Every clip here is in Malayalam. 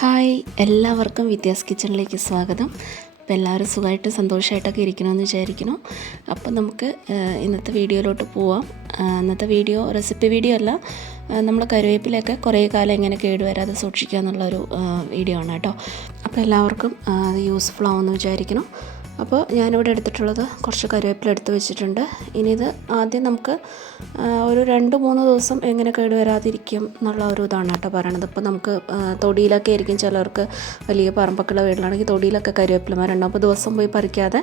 ഹായ് എല്ലാവർക്കും വിദ്യാസ് കിച്ചണിലേക്ക് സ്വാഗതം. അപ്പോൾ എല്ലാവരും സുഖമായിട്ട് സന്തോഷമായിട്ടൊക്കെ ഇരിക്കണമെന്ന് വിചാരിക്കുന്നു. അപ്പോൾ നമുക്ക് ഇന്നത്തെ വീഡിയോയിലോട്ട് പോവാം. ഇന്നത്തെ വീഡിയോ റെസിപ്പി വീഡിയോ അല്ല. നമ്മൾ കരുവേപ്പിലൊക്കെ കുറേ കാലം എങ്ങനെ കേടുവരാതെ സൂക്ഷിക്കുക എന്നുള്ളൊരു വീഡിയോ ആണ് കേട്ടോ. അപ്പോൾ എല്ലാവർക്കും അത് യൂസ്ഫുൾ ആവുമെന്ന് വിചാരിക്കുന്നു. അപ്പോൾ ഞാനിവിടെ എടുത്തിട്ടുള്ളത് കുറച്ച് കറിവേപ്പില എടുത്ത് വെച്ചിട്ടുണ്ട്. ഇനി ഇത് ആദ്യം നമുക്ക് ഒരു രണ്ട് മൂന്ന് ദിവസം എങ്ങനെ കേടുവരാതിരിക്കും എന്നുള്ള ഒരു ഇതാണ് കേട്ടോ പറയണത്. ഇപ്പോൾ നമുക്ക് തൊടിയിലൊക്കെ ആയിരിക്കും ചിലർക്ക് വലിയ പറമ്പൊക്കെയുള്ള വീട്ടിലാണെങ്കിൽ തൊടിയിലൊക്കെ കറിവേപ്പിലമാരുണ്ടാവും അപ്പോൾ ദിവസം പോയി പറിക്കാതെ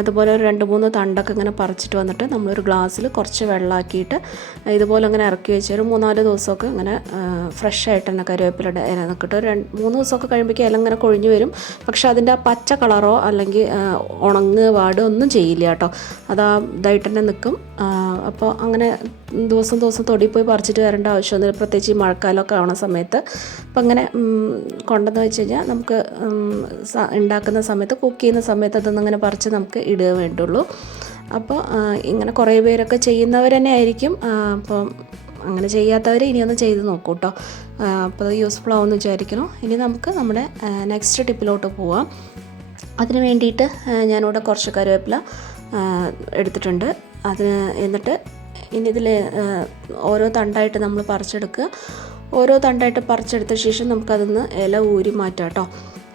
അതുപോലെ ഒരു രണ്ട് മൂന്ന് തണ്ടൊക്കെ ഇങ്ങനെ പറിച്ചിട്ട് വന്നിട്ട് നമ്മളൊരു ഗ്ലാസ്സിൽ കുറച്ച് വെള്ളമാക്കിയിട്ട് ഇതുപോലെ അങ്ങനെ ഇറക്കി വെച്ച് ഒരു മൂന്നാൽ ദിവസമൊക്കെ ഇങ്ങനെ ഫ്രഷ് ആയിട്ട് തന്നെ കരുവേപ്പിലയുടെ ഇല നിൽക്കട്ടെ ഒരു രണ്ട് മൂന്ന് ദിവസമൊക്കെ കഴിയുമ്പോഴേക്കും ഇല ഇങ്ങനെ കൊഴിഞ്ഞു വരും. പക്ഷേ അതിന്റെ ആ പച്ച കളറോ അല്ലെങ്കിൽ ഉണങ്ങ് വാട് ഒന്നും ചെയ്യില്ല കേട്ടോ. അത് ആ ഇതായിട്ട് തന്നെ നിൽക്കും അപ്പോൾ അങ്ങനെ ദിവസം ദിവസം തൊടി പോയി പറിച്ചിട്ട് വരേണ്ട ആവശ്യമൊന്നുമില്ല. പ്രത്യേകിച്ച് ഈ മഴക്കാലമൊക്കെ ആവണ സമയത്ത്. അപ്പം അങ്ങനെ കൊണ്ടെന്ന് വെച്ച് കഴിഞ്ഞാൽ നമുക്ക് ഉണ്ടാക്കുന്ന സമയത്ത് കുക്ക് ചെയ്യുന്ന സമയത്ത് അതൊന്നും അങ്ങനെ പറിച്ച് നമുക്ക് ഇടുക വേണ്ടുള്ളൂ. അപ്പോൾ ഇങ്ങനെ കുറേ പേരൊക്കെ ചെയ്യുന്നവർ തന്നെ ആയിരിക്കും. അപ്പം അങ്ങനെ ചെയ്യാത്തവർ ഇനിയൊന്ന് ചെയ്ത് നോക്കൂ കേട്ടോ അപ്പോൾ അത് യൂസ്ഫുൾ ആവുമെന്ന് വിചാരിക്കണം ഇനി നമുക്ക് നമ്മുടെ നെക്സ്റ്റ് ടിപ്പിലോട്ട് പോവാം. അതിന് വേണ്ടിയിട്ട് ഞാനിവിടെ കുറച്ച് കറിവേപ്പില എടുത്തിട്ടുണ്ട്. അതിന് എന്നിട്ട് ഇനി ഇതിൽ ഓരോ തണ്ടായിട്ട് നമ്മൾ പറിച്ചെടുക്കുക. ഓരോ തണ്ടായിട്ട് പറിച്ചെടുത്ത ശേഷം നമുക്കതൊന്ന് ഇല ഊരി മാറ്റാം കേട്ടോ.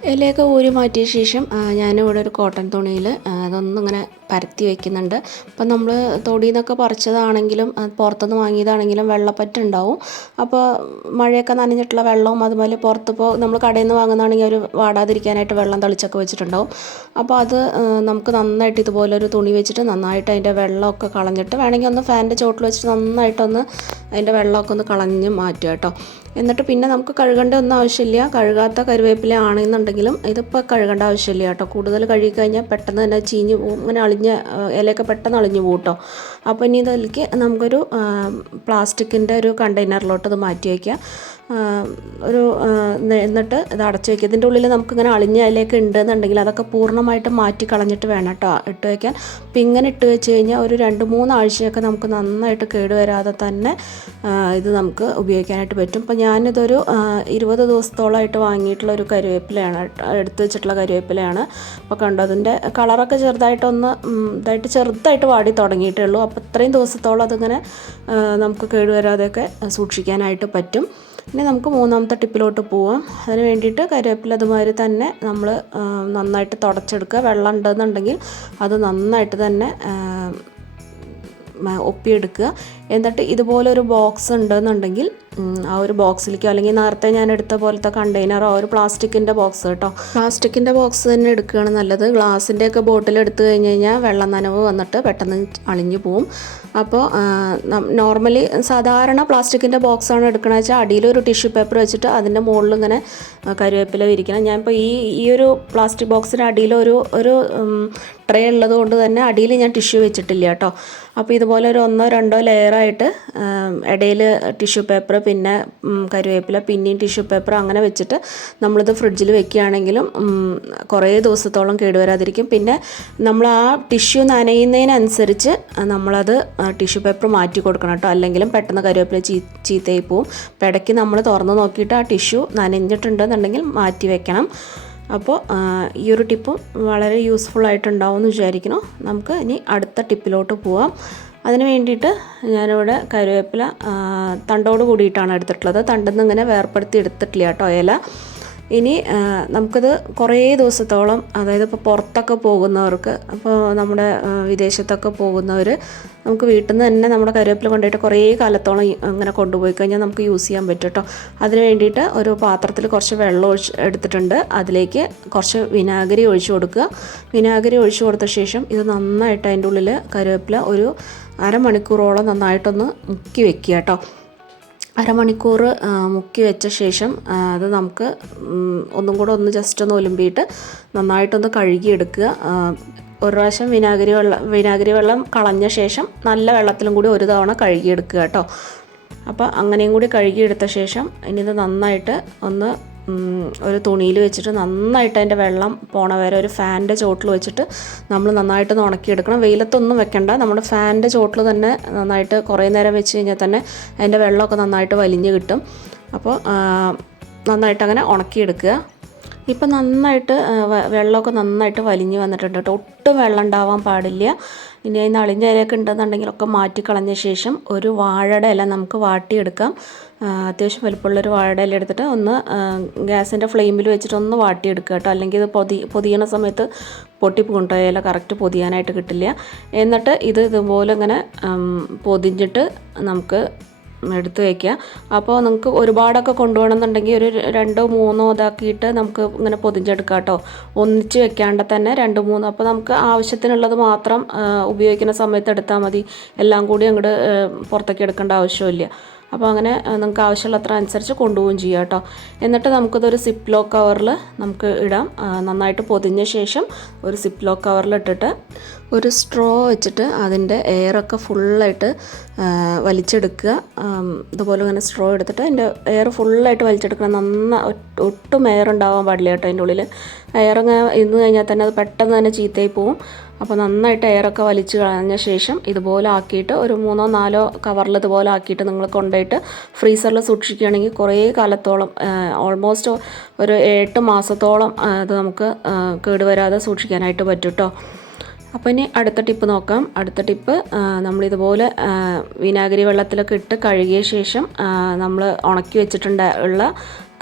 ഇലയൊക്കെ ഊരി മാറ്റിയ ശേഷം ഞാനിവിടെ ഒരു കോട്ടൺ തുണിയിൽ അതൊന്നിങ്ങനെ പരത്തി വെക്കുന്നുണ്ട്. അപ്പം നമ്മൾ തൊടിയിൽ നിന്നൊക്കെ പറിച്ചതാണെങ്കിലും പുറത്തുനിന്ന് വാങ്ങിയതാണെങ്കിലും വെള്ളപ്പറ്റുണ്ടാവും അപ്പോൾ മഴയൊക്കെ നനഞ്ഞിട്ടുള്ള വെള്ളവും അതുപോലെ പുറത്തിപ്പോൾ നമ്മൾ കടയിൽ നിന്ന് വാങ്ങുന്നതാണെങ്കിൽ അവർ വാടാതിരിക്കാനായിട്ട് വെള്ളം തളിച്ചൊക്കെ വെച്ചിട്ടുണ്ടാവും. അപ്പോൾ അത് നമുക്ക് നന്നായിട്ട് ഇതുപോലെ ഒരു തുണി വെച്ചിട്ട് നന്നായിട്ട് അതിന്റെ വെള്ളമൊക്കെ കളഞ്ഞിട്ട് വേണമെങ്കിൽ ഒന്ന് ഫാനിന്റെ ചോട്ടിൽ വെച്ചിട്ട് നന്നായിട്ടൊന്ന് അതിന്റെ വെള്ളമൊക്കെ ഒന്ന് കളഞ്ഞ് മാറ്റുക കേട്ടോ. എന്നിട്ട് പിന്നെ നമുക്ക് കഴുകേണ്ട ഒന്നും ആവശ്യമില്ല. കഴുകാത്ത കരുവേപ്പില ആണെന്നുണ്ടെങ്കിലും ഇതിപ്പോൾ കഴുകേണ്ട ആവശ്യമില്ല കേട്ടോ. കൂടുതൽ കഴുകി കഴിഞ്ഞാൽ പെട്ടെന്ന് തന്നെ ചീഞ്ഞ് പോകും ഇങ്ങനെ അളിഞ്ഞ് ഇലയൊക്കെ പെട്ടെന്ന് അളിഞ്ഞു പോകും കേട്ടോ. അപ്പോൾ ഇനി ഇതിലേക്ക് നമുക്കൊരു പ്ലാസ്റ്റിക്കിന്റെ ഒരു കണ്ടെയ്നറിലോട്ട് ഇത് മാറ്റി വയ്ക്കുക ഒരു എന്നിട്ട് ഇത് അടച്ചു വയ്ക്കുക ഇതിന്റെ ഉള്ളിൽ നമുക്കിങ്ങനെ അളിഞ്ഞ ഉണ്ട് എന്നുണ്ടെങ്കിൽ അതൊക്കെ പൂർണമായിട്ട് മാറ്റി കളഞ്ഞിട്ട് വേണം കേട്ടോ ഇട്ട് വയ്ക്കാൻ അപ്പം ഇങ്ങനെ ഇട്ട് വെച്ച് കഴിഞ്ഞാൽ ഒരു രണ്ട് മൂന്ന് ആഴ്ചയൊക്കെ നമുക്ക് നന്നായിട്ട് കേടുവരാതെ തന്നെ ഇത് നമുക്ക് ഉപയോഗിക്കാനായിട്ട് പറ്റും. ഇപ്പം ഞാനിതൊരു ഇരുപത് ദിവസത്തോളമായിട്ട് വാങ്ങിയിട്ടുള്ള ഒരു കരുവേപ്പിലയാണ് എടുത്തു വെച്ചിട്ടുള്ള കരുവേപ്പിലയാണ്. അപ്പോൾ കണ്ടോ അതിന്റെ കളറൊക്കെ ചെറുതായിട്ടൊന്ന് ഇതായിട്ട് ചെറുതായിട്ട് വാടി തുടങ്ങിയിട്ടേ ഉള്ളൂ. ഇത്രയും ദിവസത്തോളം അതിങ്ങനെ നമുക്ക് കേടുവരാതെയൊക്കെ സൂക്ഷിക്കാനായിട്ട് പറ്റും. ഇനി നമുക്ക് മൂന്നാമത്തെ ടിപ്പിലോട്ട് പോവാം. അതിന് വേണ്ടിയിട്ട് കരിവേപ്പില അതുമാതിരി തന്നെ നമ്മൾ നന്നായിട്ട് തുടച്ചെടുക്കുക. വെള്ളം ഉണ്ടെന്നുണ്ടെങ്കിൽ അത് നന്നായിട്ട് തന്നെ ഒപ്പിയെടുക്കുക. എന്നിട്ട് ഇതുപോലെ ഒരു ബോക്സ് ഉണ്ടെന്നുണ്ടെങ്കിൽ ആ ഒരു ബോക്സിലേക്കോ അല്ലെങ്കിൽ നേരത്തെ ഞാൻ എടുത്ത പോലത്തെ കണ്ടെയ്നറോ ഒരു പ്ലാസ്റ്റിക്കിന്റെ ബോക്സ് കേട്ടോ. പ്ലാസ്റ്റിക്കിന്റെ ബോക്സ് തന്നെ എടുക്കുകയാണ് നല്ലത്. ഗ്ലാസിന്റെയൊക്കെ ബോട്ടിൽ എടുത്തു കഴിഞ്ഞ് കഴിഞ്ഞാൽ വെള്ളം നനവ് വന്നിട്ട് പെട്ടെന്ന് അളിഞ്ഞു പോവും. അപ്പോൾ നോർമലി സാധാരണ പ്ലാസ്റ്റിക്കിന്റെ ബോക്സാണ് എടുക്കണമെന്ന് വെച്ചാൽ അടിയിലൊരു ടിഷ്യൂ പേപ്പർ വെച്ചിട്ട് അതിന്റെ മുകളിൽ ഇങ്ങനെ കരുവേപ്പില വിരിക്കണം. ഞാനിപ്പോൾ ഈ ഈ ഒരു പ്ലാസ്റ്റിക് ബോക്സിന്റെ അടിയിൽ ഒരു ഒരു ട്രേ ഉള്ളത് കൊണ്ട് തന്നെ അടിയിൽ ഞാൻ ടിഷ്യൂ വെച്ചിട്ടില്ല കേട്ടോ. അപ്പോൾ ഇതുപോലെ ഒരു ഒന്നോ രണ്ടോ ലെയറായിട്ട് ഇടയിൽ ടിഷ്യൂ പേപ്പർ പിന്നെ കരുവേപ്പില പിന്നെയും ടിഷ്യൂ പേപ്പർ അങ്ങനെ വെച്ചിട്ട് നമ്മളിത് ഫ്രിഡ്ജിൽ വെക്കുകയാണെങ്കിലും കുറേ ദിവസത്തോളം കേടുവരാതിരിക്കും. പിന്നെ നമ്മൾ ആ ടിഷ്യൂ നനയുന്നതിനനുസരിച്ച് നമ്മളത് ടിഷ്യൂ പേപ്പർ മാറ്റി കൊടുക്കണം കേട്ടോ. അല്ലെങ്കിലും പെട്ടെന്ന് കരുവേപ്പില ചീ ചീത്തയായി പോവും. നമ്മൾ തുറന്ന് നോക്കിയിട്ട് ആ ടിഷ്യൂ നനഞ്ഞിട്ടുണ്ടെന്നുണ്ടെങ്കിൽ മാറ്റി വെക്കണം. അപ്പോൾ ഈ ഒരു ടിപ്പും വളരെ യൂസ്ഫുൾ ആയിട്ടുണ്ടാവും എന്ന് വിചാരിക്കണം നമുക്ക് ഇനി അടുത്ത ടിപ്പിലോട്ട് പോവാം. അതിന് വേണ്ടിയിട്ട് ഞാനിവിടെ കരുവേപ്പില തണ്ടോട് കൂടിയിട്ടാണ് എടുത്തിട്ടുള്ളത്. തണ്ടിൽ നിന്ന് ഇങ്ങനെ വേർപ്പെടുത്തി എടുത്തിട്ടില്ല കേട്ടോ ഇല. ഇനി നമുക്കത് കുറേ ദിവസത്തോളം അതായത് ഇപ്പോൾ പുറത്തൊക്കെ പോകുന്നവർക്ക് അപ്പോൾ നമ്മുടെ വിദേശത്തൊക്കെ പോകുന്നവർ നമുക്ക് വീട്ടിൽ നിന്ന് തന്നെ നമ്മുടെ കരുവേപ്പില കൊണ്ടുപോയിട്ട് കുറേ കാലത്തോളം അങ്ങനെ കൊണ്ടുപോയി കഴിഞ്ഞാൽ നമുക്ക് യൂസ് ചെയ്യാൻ പറ്റും കേട്ടോ അതിന് വേണ്ടിയിട്ട് ഒരു പാത്രത്തിൽ കുറച്ച് വെള്ളം ഒഴിച്ച് എടുത്തിട്ടുണ്ട്. അതിലേക്ക് കുറച്ച് വിനാഗിരി ഒഴിച്ചു കൊടുക്കുക. വിനാഗിരി ഒഴിച്ചു കൊടുത്ത ശേഷം ഇത് നന്നായിട്ട് അതിന്റെ ഉള്ളിൽ കരുവേപ്പില ഒരു അരമണിക്കൂറോളം നന്നായിട്ടൊന്ന് മുക്കി വെക്കുക കേട്ടോ അരമണിക്കൂർ മുക്കി വെച്ച ശേഷം അത് നമുക്ക് ഒന്നും കൂടെ ഒന്ന് ജസ്റ്റ് ഒന്ന് ഒലുമ്പിയിട്ട് നന്നായിട്ടൊന്ന് കഴുകിയെടുക്കുക. ഒരു പ്രാവശ്യം വിനാഗിരി വെള്ളം വിനാഗിരി വെള്ളം കളഞ്ഞ ശേഷം നല്ല വെള്ളത്തിലും കൂടി ഒരു തവണ കഴുകിയെടുക്കുക കേട്ടോ. അപ്പോൾ അങ്ങനെയും കൂടി കഴുകിയെടുത്ത ശേഷം ഇനി ഇത് നന്നായിട്ട് ഒന്ന് ഒരു തുണിയിൽ വെച്ചിട്ട് നന്നായിട്ട് അതിന്റെ വെള്ളം പോണ വരെ ഒരു ഫാനിന്റെ ചോട്ടിൽ വെച്ചിട്ട് നമ്മൾ നന്നായിട്ട് ഉണക്കിയെടുക്കണം. വെയിലത്തൊന്നും വെക്കണ്ട. നമ്മുടെ ഫാനിന്റെ ചോട്ടിൽ തന്നെ നന്നായിട്ട് കുറേ നേരം വെച്ച് കഴിഞ്ഞാൽ തന്നെ അതിന്റെ വെള്ളമൊക്കെ നന്നായിട്ട് വലിഞ്ഞ് കിട്ടും. അപ്പോൾ നന്നായിട്ട് അങ്ങനെ ഉണക്കിയെടുക്കുക. ഇപ്പം നന്നായിട്ട് വെള്ളമൊക്കെ നന്നായിട്ട് വലിഞ്ഞ് വന്നിട്ടുണ്ട് കേട്ടോ. ഒട്ടും വെള്ളം ഉണ്ടാവാൻ പാടില്ല. ഇനി അതിന് അളിഞ്ഞ ഇലയൊക്കെ ഉണ്ടെന്നുണ്ടെങ്കിലൊക്കെ മാറ്റി കളഞ്ഞ ശേഷം ഒരു വാഴയുടെ ഇല നമുക്ക് വാട്ടിയെടുക്കാം. അത്യാവശ്യം വലുപ്പമുള്ളൊരു വാഴയുടെ ഇല എടുത്തിട്ട് ഒന്ന് ഗ്യാസിന്റെ ഫ്ലെയിമിൽ വെച്ചിട്ട് ഒന്ന് വാട്ടിയെടുക്കുക കേട്ടോ. അല്ലെങ്കിൽ ഇത് പൊതി പൊതിയണ സമയത്ത് പൊട്ടിപ്പോകും കേട്ടോ. ഇല കറക്റ്റ് പൊതിയാനായിട്ട് കിട്ടില്ല. എന്നിട്ട് ഇത് ഇതുപോലെ ഇങ്ങനെ പൊതിഞ്ഞിട്ട് നമുക്ക് എടുത്ത് വയ്ക്കുക അപ്പോൾ നിങ്ങൾക്ക് ഒരുപാടൊക്കെ കൊണ്ടുപോകണമെന്നുണ്ടെങ്കിൽ ഒരു രണ്ടോ മൂന്നോ ഇതാക്കിയിട്ട് നമുക്ക് ഇങ്ങനെ പൊതിഞ്ഞെടുക്കാം കേട്ടോ. ഒന്നിച്ച് വെക്കാണ്ട് തന്നെ രണ്ട് മൂന്ന്. അപ്പോൾ നമുക്ക് ആവശ്യത്തിനുള്ളത് മാത്രം ഉപയോഗിക്കുന്ന സമയത്ത് എടുത്താൽ മതി. എല്ലാം കൂടി അങ്ങോട്ട് പുറത്തേക്ക് എടുക്കേണ്ട ആവശ്യമില്ല. അപ്പോൾ അങ്ങനെ ആവശ്യമുള്ള ആവശ്യമുള്ളത്ര അനുസരിച്ച് കൊണ്ടുപോവുകയും ചെയ്യാം കേട്ടോ. എന്നിട്ട് നമുക്കിതൊരു സിപ്പ് ലോ കവറിൽ നമുക്ക് ഇടാം. നന്നായിട്ട് പൊതിഞ്ഞ ശേഷം ഒരു സിപ്പ് ലോ കവറിൽ ഇട്ടിട്ട് ഒരു സ്ട്രോ വെച്ചിട്ട് അതിന്റെ എയറൊക്കെ ഫുള്ളായിട്ട് വലിച്ചെടുക്കുക. ഇതുപോലെ ഇങ്ങനെ സ്ട്രോ എടുത്തിട്ട് അതിന്റെ എയർ ഫുള്ളായിട്ട് വലിച്ചെടുക്കണം. നന്ന ഒട്ടും എയർ ഉണ്ടാവാൻ പാടില്ല കേട്ടോ അതിന്റെ ഉള്ളിൽ എയർ ഇങ്ങനെ കഴിഞ്ഞാൽ തന്നെ അത് പെട്ടെന്ന് തന്നെ ചീത്തയായി പോവും. അപ്പോൾ നന്നായിട്ട് എയറൊക്കെ വലിച്ച് കളഞ്ഞ ശേഷം ഇതുപോലെ ആക്കിയിട്ട് ഒരു മൂന്നോ നാലോ കവറിൽ ഇതുപോലെ ആക്കിയിട്ട് നിങ്ങൾ കൊണ്ടുപോയിട്ട് ഫ്രീസറിൽ സൂക്ഷിക്കുകയാണെങ്കിൽ കുറേ കാലത്തോളം ഓൾമോസ്റ്റ് ഒരു എട്ട് മാസത്തോളം അത് നമുക്ക് കേടുവരാതെ സൂക്ഷിക്കാനായിട്ട് പറ്റും കേട്ടോ അപ്പോൾ ഇനി അടുത്ത ടിപ്പ് നോക്കാം. അടുത്ത ടിപ്പ് നമ്മളിതുപോലെ വിനാഗിരി വെള്ളത്തിലൊക്കെ ഇട്ട് കഴുകിയ ശേഷം നമ്മൾ ഉണക്കി വെച്ചിട്ടുണ്ട് ഉള്ള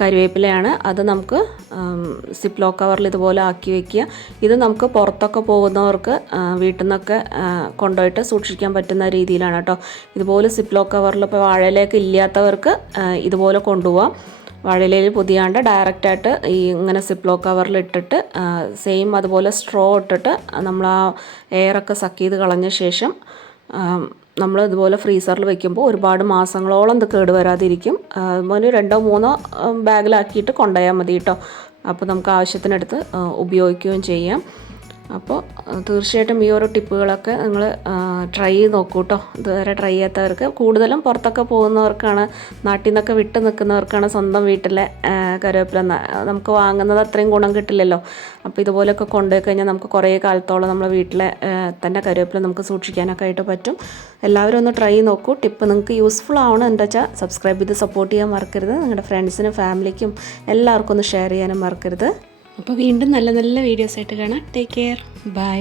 കരിവേപ്പിലയാണ്. അത് നമുക്ക് സിപ്പ് ലോക്ക് കവറിൽ ഇതുപോലെ ആക്കി വെക്കുക. ഇത് നമുക്ക് പുറത്തൊക്കെ പോകുന്നവർക്ക് വീട്ടിൽ നിന്നൊക്കെ കൊണ്ടുപോയിട്ട് സൂക്ഷിക്കാൻ പറ്റുന്ന രീതിയിലാണ് കേട്ടോ. ഇതുപോലെ സിപ്പ് ലോക്ക് കവറിൽ ഇപ്പോൾ വാഴയിലേക്ക് ഇല്ലാത്തവർക്ക് ഇതുപോലെ കൊണ്ടുപോകാം വാഴയിലയിൽ പൊതിയാണ്ട് ഡയറക്റ്റായിട്ട് ഈ ഇങ്ങനെ സിപ്ലോ കവറിൽ ഇട്ടിട്ട് സെയിം അതുപോലെ സ്ട്രോ ഇട്ടിട്ട് നമ്മൾ ആ എയറൊക്കെ സക്ക് ചെയ്ത് കളഞ്ഞ ശേഷം നമ്മൾ ഇതുപോലെ ഫ്രീസറിൽ വെക്കുമ്പോൾ ഒരുപാട് മാസങ്ങളോളം ഇത് കേട് വരാതിരിക്കും. അതുപോലെ രണ്ടോ മൂന്നോ ബാഗിലാക്കിയിട്ട് കൊണ്ടുപോയാൽ മതി കേട്ടോ അപ്പോൾ നമുക്ക് ആവശ്യത്തിനടുത്ത് ഉപയോഗിക്കുകയും ചെയ്യാം. അപ്പോൾ തീർച്ചയായിട്ടും ഈ ഓരോ ടിപ്പുകളൊക്കെ നിങ്ങൾ ട്രൈ ചെയ്ത് നോക്കൂ കേട്ടോ ഇതുവരെ ട്രൈ ചെയ്യാത്തവർക്ക് കൂടുതലും പുറത്തൊക്കെ പോകുന്നവർക്കാണ് നാട്ടിൽ നിന്നൊക്കെ വിട്ട് നിൽക്കുന്നവർക്കാണ് സ്വന്തം വീട്ടിലെ കരുവേപ്പില നമുക്ക് വാങ്ങുന്നത് അത്രയും ഗുണം കിട്ടില്ലല്ലോ. അപ്പോൾ ഇതുപോലെയൊക്കെ കൊണ്ടുപോയി കഴിഞ്ഞാൽ നമുക്ക് കുറേ കാലത്തോളം നമ്മുടെ വീട്ടിലെ തന്നെ കരുവേപ്പില നമുക്ക് സൂക്ഷിക്കാനൊക്കെ ആയിട്ട് പറ്റും. എല്ലാവരും ഒന്ന് ട്രൈ ചെയ്ത് നോക്കൂ. ടിപ്പ് നിങ്ങൾക്ക് യൂസ്ഫുൾ ആവണം എന്താ വെച്ചാൽ സബ്സ്ക്രൈബ് ചെയ്ത് സപ്പോർട്ട് ചെയ്യാൻ മറക്കരുത്. നിങ്ങളുടെ ഫ്രണ്ട്സിനും ഫാമിലിക്കും എല്ലാവർക്കും ഒന്ന് ഷെയർ ചെയ്യാനും മറക്കരുത്. അപ്പോൾ വീണ്ടും നല്ല നല്ല വീഡിയോസ് ആയിട്ട് കാണാം. Take care bye